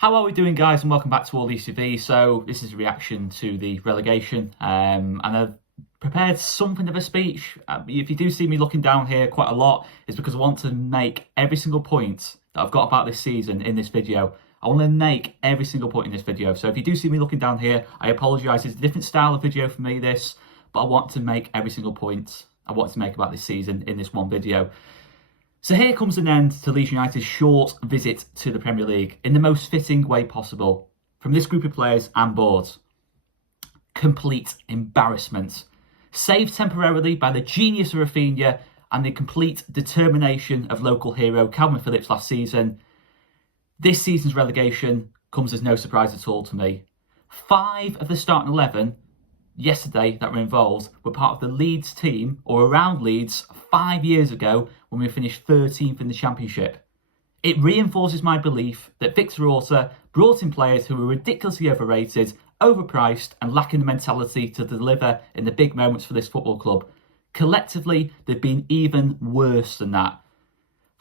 How are we doing, guys? And welcome back to All UCV. So this is a reaction to the relegation, and I've prepared something of a speech. If you do see me looking down here quite a lot, it's because I want to make every single point that I've got about this season in this video. I want to make every single point in this video. So if you do see me looking down here, I apologise. It's a different style of video for me, this, but I want to make every single point I want to make about this season in this one video. So here comes an end to Leeds United's short visit to the Premier League in the most fitting way possible from this group of players and board. Complete embarrassment. Saved temporarily by the genius of Rafinha and the complete determination of local hero Calvin Phillips last season. This season's relegation comes as no surprise at all to me. 5 of the starting 11 yesterday that were involved were part of the Leeds team or around Leeds 5 years ago when we finished 13th in the Championship. It reinforces my belief that Victor Orta brought in players who were ridiculously overrated, overpriced and lacking the mentality to deliver in the big moments for this football club. Collectively, they've been even worse than that.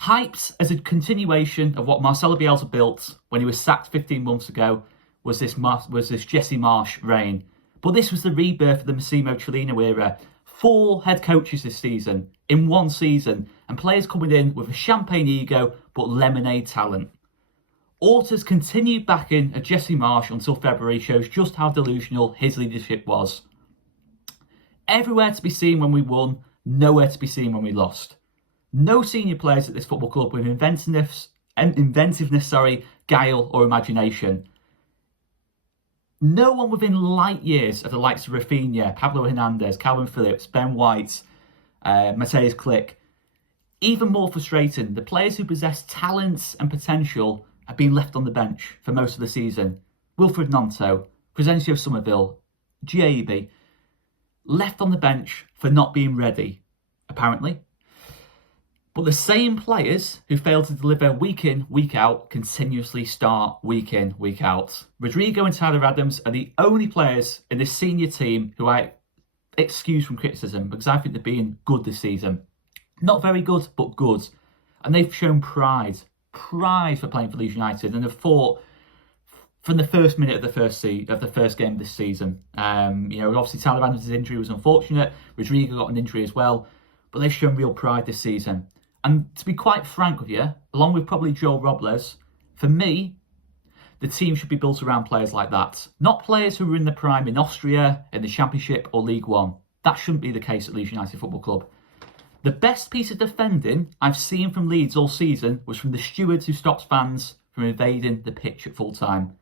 Hyped as a continuation of what Marcelo Bielsa built when he was sacked 15 months ago was this Jesse Marsch reign. But this was the rebirth of the Massimo Cellino era. 4 head coaches this season, in one season, and players coming in with a champagne ego but lemonade talent. Orta's continued backing of Jesse Marsch until February shows just how delusional his leadership was. Everywhere to be seen when we won, nowhere to be seen when we lost. No senior players at this football club with inventiveness, guile or imagination. No one within light years of the likes of Rafinha, Pablo Hernandez, Calvin Phillips, Ben White, Mateusz Klich. Even more frustrating, the players who possess talents and potential have been left on the bench for most of the season. Wilfred Gnonto, Crescencio Somerville, Giabi, left on the bench for not being ready, apparently. But the same players who fail to deliver week in, week out, continuously start week in, week out. Rodrigo and Tyler Adams are the only players in this senior team who I excuse from criticism because I think they're being good this season. Not very good, but good. And they've shown pride for playing for Leeds United and have fought from the first minute of the first game of this season. Obviously Tyler Adams' injury was unfortunate. Rodrigo got an injury as well, but they've shown real pride this season. And to be quite frank with you, along with probably Joel Robles, for me, the team should be built around players like that. Not players who were in the prime in Austria, in the Championship or League One. That shouldn't be the case at Leeds United Football Club. The best piece of defending I've seen from Leeds all season was from the stewards who stopped fans from invading the pitch at full time.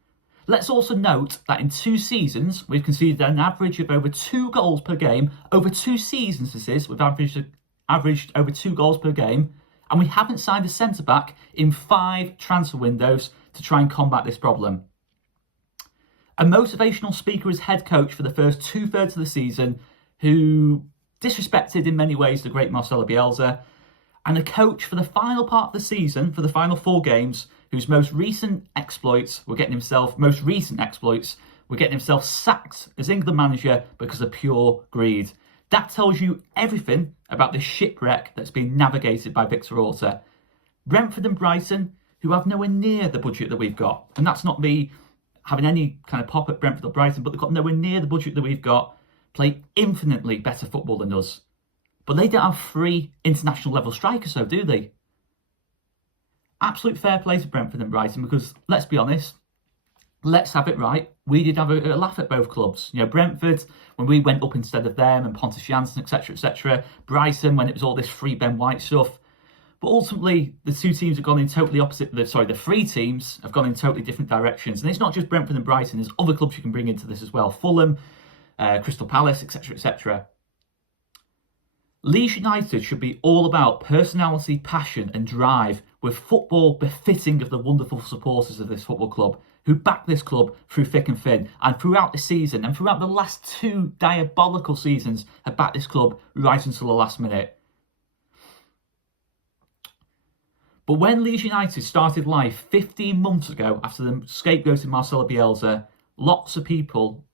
Let's also note that in 2 seasons, we've conceded an average of over 2 goals per game. Over 2 seasons this is, we've averaged over 2 goals per game, and we haven't signed a centre-back in 5 transfer windows to try and combat this problem. A motivational speaker as head coach for the first 2/3 of the season who disrespected in many ways the great Marcelo Bielsa, and a coach for the final part of the season, for the final 4 games, whose most recent exploits were getting himself sacked as England manager because of pure greed. That tells you everything about the shipwreck that's been navigated by Victor Orta. Brentford and Brighton, who have nowhere near the budget that we've got. And that's not me having any kind of pop at Brentford or Brighton, but they've got nowhere near the budget that we've got, play infinitely better football than us. But they don't have 3 international level strikers, though, do they? Absolute fair play to Brentford and Brighton because, let's be honest, let's have it right. We did have a laugh at both clubs. Brentford, when we went up instead of them, and Pontus Jansson, etc., etc. Brighton, when it was all this free Ben White stuff. But ultimately, the 2 teams have gone in totally opposite. The 3 teams have gone in totally different directions. And it's not just Brentford and Brighton. There's other clubs you can bring into this as well. Fulham, Crystal Palace, etc., etc. Leeds United should be all about personality, passion and drive, with football befitting of the wonderful supporters of this football club who back this club through thick and thin, and throughout the season and throughout the last 2 diabolical seasons have backed this club right until the last minute. But when Leeds United started life 15 months ago after the scapegoating Marcelo Bielsa, lots of people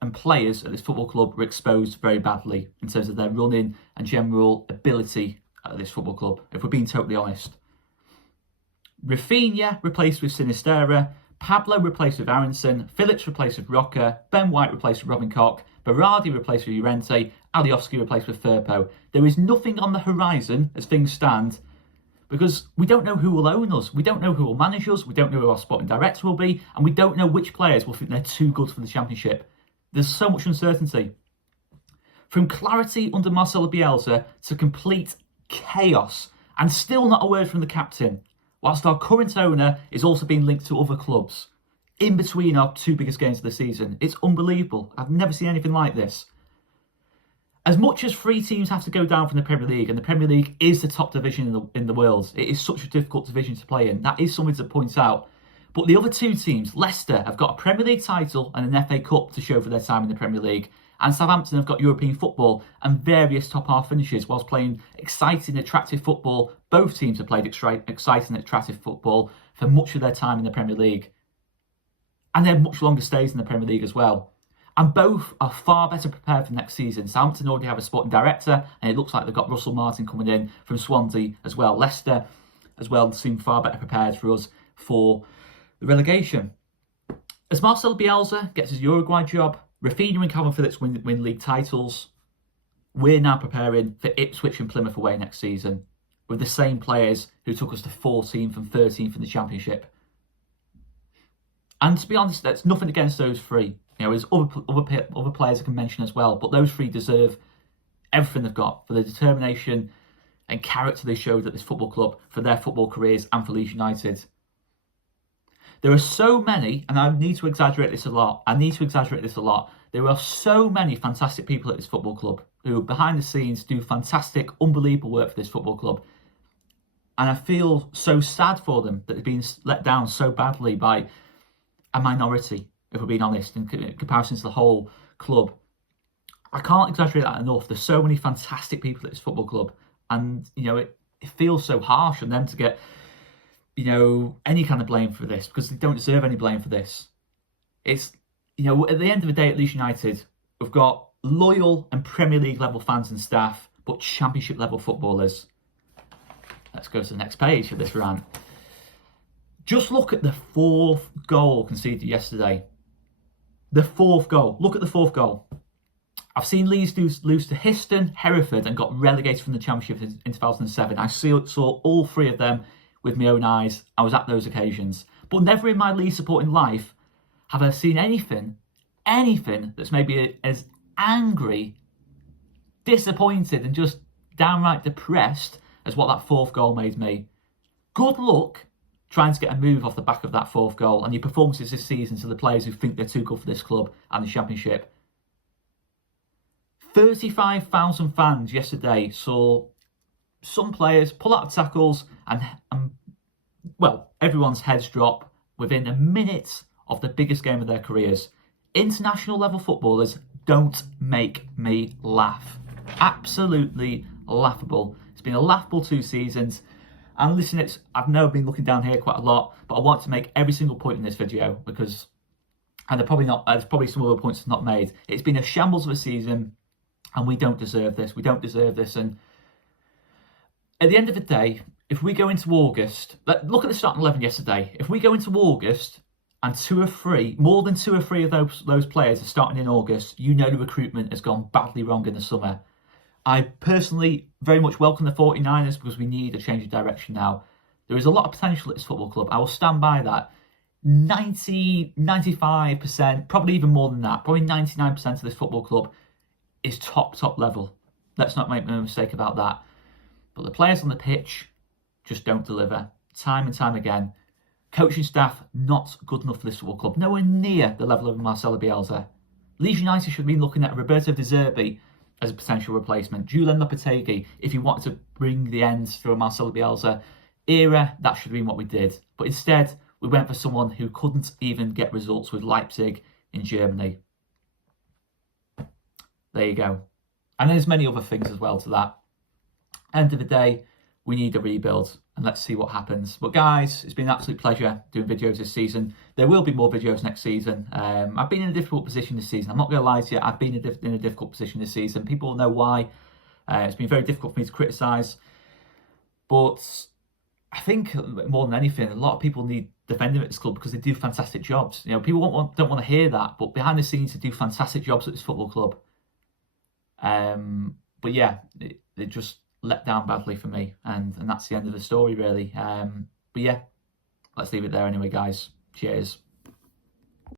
and players at this football club were exposed very badly in terms of their running and general ability at this football club, if we're being totally honest. Rafinha replaced with Sinisterra, Pablo replaced with Aronson, Phillips replaced with Rocker, Ben White replaced with Robin Koch, Berardi replaced with Llorente, Alioski replaced with Firpo. There is nothing on the horizon as things stand because we don't know who will own us, we don't know who will manage us, we don't know who our sporting director will be, and we don't know which players will think they're too good for the Championship. There's so much uncertainty. From clarity under Marcelo Bielsa to complete chaos, and still not a word from the captain, whilst our current owner is also being linked to other clubs in between our two biggest games of the season. It's unbelievable. I've never seen anything like this. As much as 3 teams have to go down from the Premier League, and the Premier League is the top division in the world, it is such a difficult division to play in. That is something to point out. But the other 2 teams, Leicester, have got a Premier League title and an FA Cup to show for their time in the Premier League. And Southampton have got European football and various top half finishes whilst playing exciting, attractive football. Both teams have played exciting, attractive football for much of their time in the Premier League. And they have much longer stays in the Premier League as well. And both are far better prepared for next season. Southampton already have a sporting director, and it looks like they've got Russell Martin coming in from Swansea as well. Leicester as well seem far better prepared for us for the relegation. As Marcelo Bielsa gets his Uruguay job, Rafinha and Calvin Phillips win league titles, we're now preparing for Ipswich and Plymouth away next season with the same players who took us to 14th and 13th in the Championship. And to be honest, that's nothing against those 3. You know, there's other players I can mention as well, but those 3 deserve everything they've got for the determination and character they showed at this football club, for their football careers and for Leeds United. There are so many, and I need to exaggerate this a lot. There are so many fantastic people at this football club who, behind the scenes, do fantastic, unbelievable work for this football club. And I feel so sad for them that they've been let down so badly by a minority, if we're being honest, in comparison to the whole club. I can't exaggerate that enough. There's so many fantastic people at this football club, and you know it feels so harsh on them to get, you know, any kind of blame for this, because they don't deserve any blame for this. It's, you know, at the end of the day at Leeds United, we've got loyal and Premier League level fans and staff, but Championship level footballers. Let's go to the next page of this rant. Just look at the 4th goal conceded yesterday. The 4th goal. Look at the 4th goal. I've seen Leeds lose to Histon, Hereford, and got relegated from the Championship in 2007. I saw all 3 of them with my own eyes. I was at those occasions. But never in my Leeds supporting life have I seen anything that's maybe as angry, disappointed, and just downright depressed as what that 4th goal made me. Good luck trying to get a move off the back of that 4th goal and your performances this season to the players who think they're too good for this club and the Championship. 35,000 fans yesterday saw some players pull out of tackles and well, everyone's heads drop within a minute of the biggest game of their careers. International level footballers don't make me laugh. Absolutely laughable. It's been a laughable 2 seasons. And listen, I've now been looking down here quite a lot, but I want to make every single point in this video because, and there's probably some other points not made. It's been a shambles of a season, and we don't deserve this. We don't deserve this. And at the end of the day, if we go into August, look at the starting 11 yesterday. If we go into August and more than two or three of those players are starting in August, you know the recruitment has gone badly wrong in the summer. I personally very much welcome the 49ers because we need a change of direction now. There is a lot of potential at this football club. I will stand by that. 95%, probably even more than that, probably 99% of this football club is top level. Let's not make no mistake about that. But the players on the pitch just don't deliver time and time again. Coaching staff not good enough for this football club. Nowhere near the level of Marcelo Bielsa. Leeds United should be looking at Roberto De Zerbi as a potential replacement. Julen Lopetegui, if you wanted to bring the ends for a Marcelo Bielsa era, that should have been what we did. But instead, we went for someone who couldn't even get results with Leipzig in Germany. There you go. And there's many other things as well to that. End of the day, we need a rebuild, and let's see what happens. But guys, it's been an absolute pleasure doing videos this season. There will be more videos next season. I've been in a difficult position this season. I'm not going to lie to you, I've been in a difficult position this season. People will know why. It's been very difficult for me to criticise. But I think more than anything, a lot of people need defend him at this club because they do fantastic jobs. You know, people don't want to hear that, but behind the scenes they do fantastic jobs at this football club. But yeah, they just let down badly for me, and that's the end of the story, really. But yeah, let's leave it there anyway, guys. Cheers.